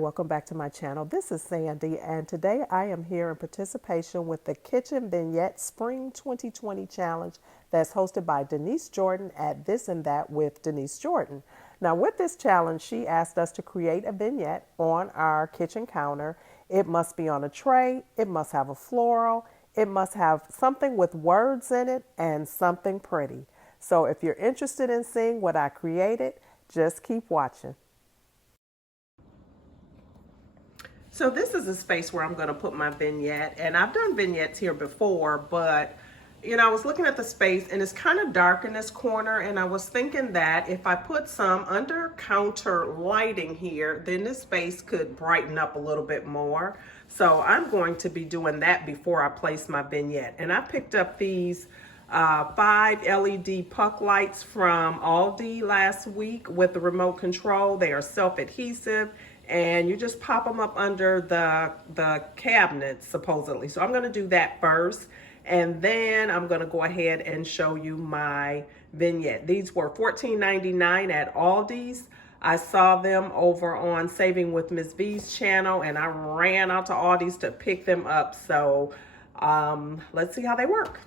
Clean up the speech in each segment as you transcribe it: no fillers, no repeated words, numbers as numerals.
welcome back to my channel. This is Sandy, and today I am here in participation with the Kitchen Vignette Spring 2020 Challenge that's hosted by Denise Jordan at This and That with Denise Jordan. Now, with this challenge, she asked us to create a vignette on our kitchen counter. It must be on a tray, it must have a floral, it must have something with words in it, and something pretty. So if you're interested in seeing what I created, just keep watching. So this is a space where I'm going to put my vignette, and I've done vignettes here before, but I was looking at the space and it's kind of dark in this corner, and I was thinking that if I put some under counter lighting here, then this space could brighten up a little bit more. So I'm going to be doing that before I place my vignette. And I picked up these 5 LED puck lights from Aldi last week with the remote control. They are self-adhesive, and you just pop them up under the cabinets supposedly. So I'm going to do that first, and then I'm going to go ahead and show you my vignette. These were $14.99 at Aldi's. I saw them over on Saving with Miss V's channel, and I ran out to Aldi's to pick them up. So let's see how they work.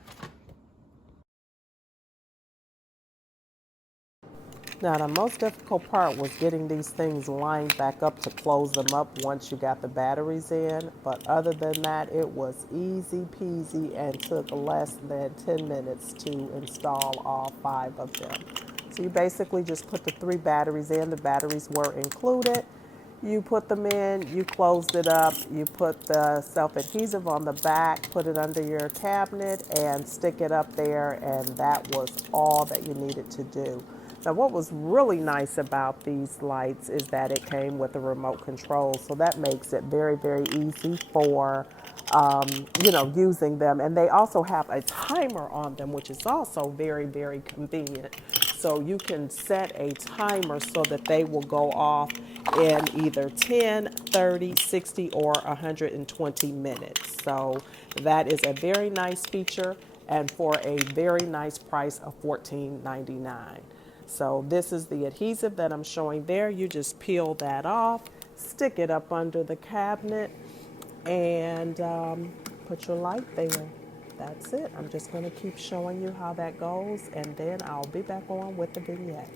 Now, the most difficult part was getting these things lined back up to close them up once you got the batteries in. But other than that, it was easy peasy and took less than 10 minutes to install all 5 of them. So you basically just put the 3 batteries in. The batteries were included. You put them in, you closed it up, you put the self-adhesive on the back, put it under your cabinet, and stick it up there, and that was all that you needed to do. Now, what was really nice about these lights is that it came with a remote control, so that makes it very, very easy for, using them. And they also have a timer on them, which is also very, very convenient. So you can set a timer so that they will go off in either 10, 30, 60, or 120 minutes. So that is a very nice feature, and for a very nice price of $14.99. So this is the adhesive that I'm showing there. You just peel that off, stick it up under the cabinet, and put your light there. That's it. I'm just going to keep showing you how that goes, and then I'll be back on with the vignette.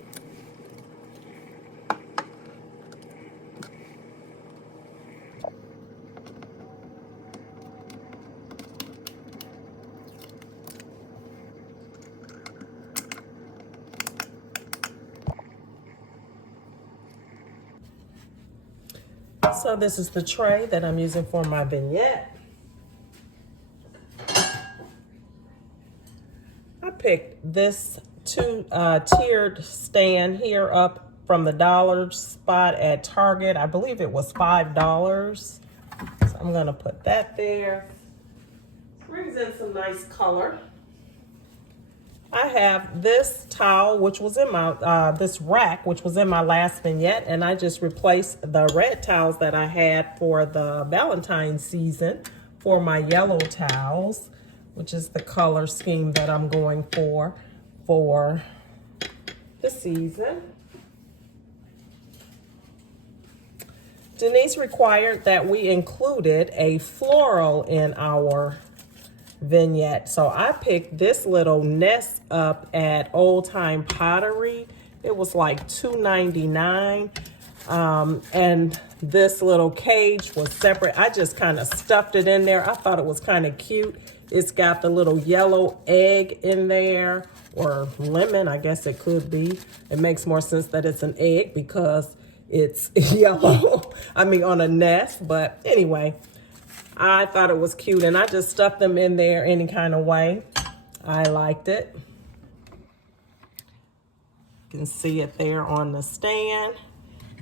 So this is the tray that I'm using for my vignette. I picked this tiered stand here up from the dollar spot at Target. I believe it was $5. So I'm gonna put that there. Brings in some nice color. I have this towel, which was in my, this rack, which was in my last vignette, and I just replaced the red towels that I had for the Valentine's season for my yellow towels, which is the color scheme that I'm going for the season. Denise required that we included a floral in our vignette. So I picked this little nest up at Old Time Pottery. It was like $2.99. And this little cage was separate. I just kind of stuffed it in there. I thought it was kind of cute. It's got the little yellow egg in there, or lemon, I guess it could be. It makes more sense that it's an egg because it's yellow. I mean, on a nest. But anyway, I thought it was cute, and I just stuffed them in there any kind of way. I liked it. You can see it there on the stand.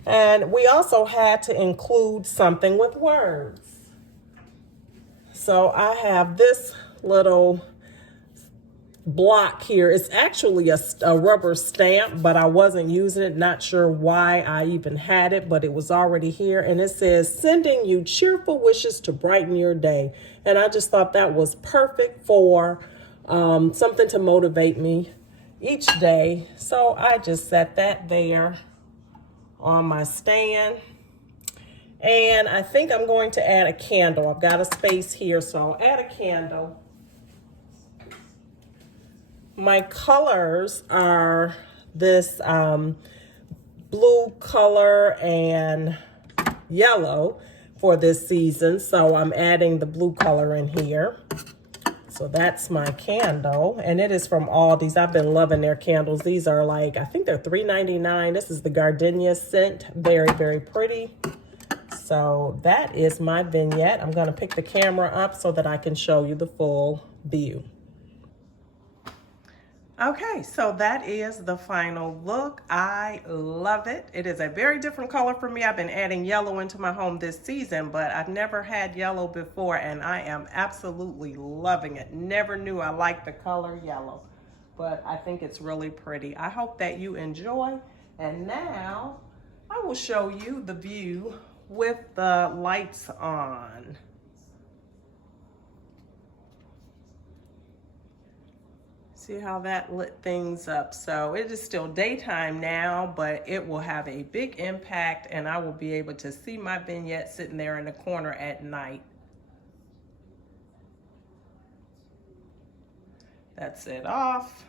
And we also had to include something with words. So I have this little block here. It's actually a rubber stamp, but I wasn't using it. Not sure why I even had it, but it was already here. And it says, "Sending you cheerful wishes to brighten your day." And I just thought that was perfect for something to motivate me each day. So I just set that there on my stand. And I think I'm going to add a candle. I've got a space here, so I'll add a candle. My colors are this blue color and yellow for this season. So I'm adding the blue color in here. So that's my candle, and it is from Aldi's. I've been loving their candles. These are like, I think they're $3.99. This is the gardenia scent. Very, very pretty. So that is my vignette. I'm going to pick the camera up so that I can show you the full view. Okay, so that is the final look. I love it. It is a very different color for me. I've been adding yellow into my home this season, but I've never had yellow before, and I am absolutely loving it. Never knew I liked the color yellow, but I think it's really pretty. I hope that you enjoy, and now I will show you the view with the lights on. See how that lit things up. So it is still daytime now, but it will have a big impact, and I will be able to see my vignette sitting there in the corner at night. That's it off.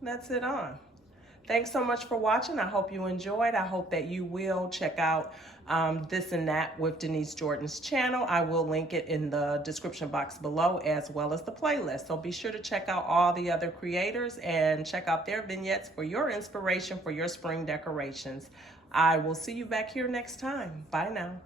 That's it on. Thanks so much for watching. I hope you enjoyed. I hope that you will check out This and That with Denise Jordan's channel. I will link it in the description box below, as well as the playlist. So be sure to check out all the other creators and check out their vignettes for your inspiration for your spring decorations. I will see you back here next time. Bye now.